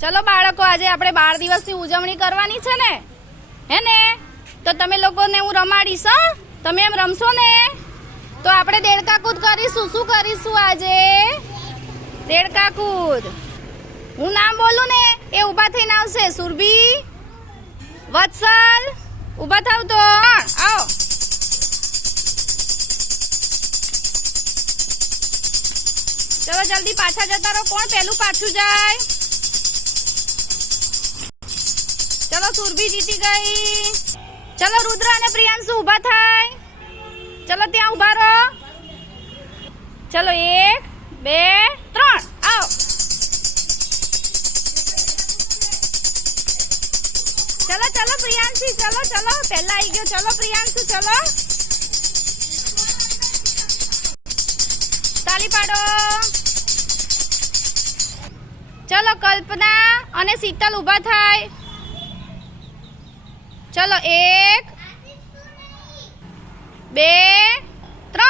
चलो बाळको आज આપણે બાળ દિવસની ઉજવણી કરવાની છે ને હે ને તો તમે લોકોને હું રમાડીશ હા તમે એમ રમશો ને તો આપણે દેડકા કૂદ કરીશું શું કરીશું આજે દેડકા કૂદ હું નામ બોલું ને એ ઊભા થઈને આવશે સુરભી વત્સલ ઊભા થાવ તો આવો चलो जल्दी पाछा जता रहो कौन पहलू पाछू जाए चलो सुरभि जीती गई चलो रुद्र ने प्रियांशु उभा थाय चलो त्या उभा रहो चलो 1 2 3 आओ चलो चलो प्रियांशी चलो चलो पहला आई गयो चलो प्रियांशु चलो ताली पाडो चलो कल्पना અને શીતલ ઉભા થાય चलो 1 2 3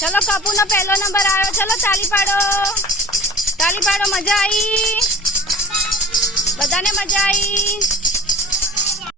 चलो कपू नो पहलो नंबर आयो चलो ताली पाडो मजा आई बधाने मजा आई।